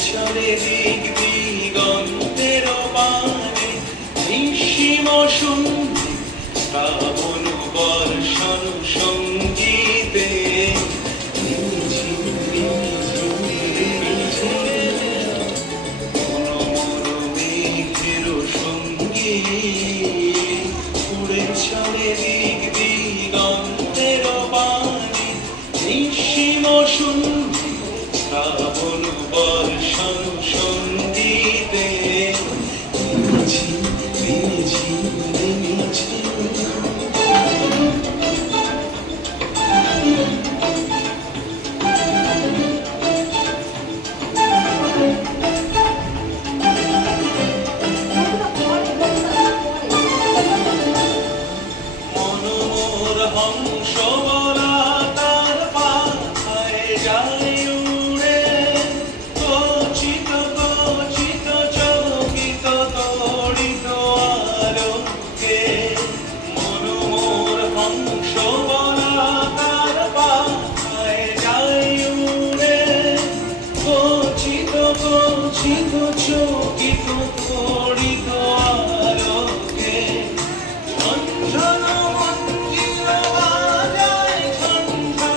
চলে দিক দিগন্তের পানে নিঃসীম শূন্যে শ্রাবণ বর্ষণ সঙ্গীতে মেঘের সঙ্গী উড়ে চলে দিক দিগন্তের পানে নিঃসীম শূন্যে শ্রাবণ বর্ষণ সঙ্গীতে মনোর হংস বলা তার পাথায় যায় উড়ে কচিত কচিত চকিত তড়িত আলোকে মনোর হংস বলা তার পাথায় যায় উড়ে কচিত কচিত চকিত তড়িত আলোকে ঝনঝন মঞ্জিল বাজায় ঘণ্টা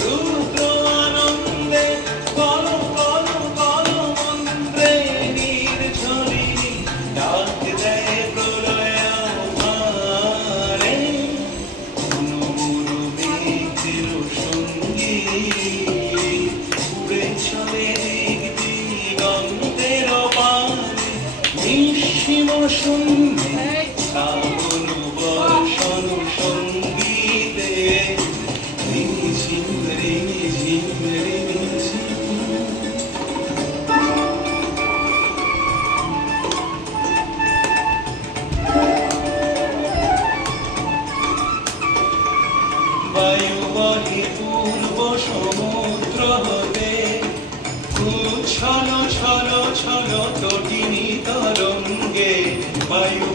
রুদ্র আনন্দে কল কল কল মন্ত্রে নির্ঝরিণী ডাক দেয় প্রলয় আধারে মনোর মেঘের সঙ্গী উড়ে চলে দিক দিগন্তের পানে নিঃসীম শূন্যে শ্রাবণ বর্ষণ সঙ্গীতে রিমঝিম রিমঝিম রিমঝিম বায়ু বহে পূর্ব সমুদ্র হতে ছল ছল ছল তটিনী তরঙ্গে বায়ু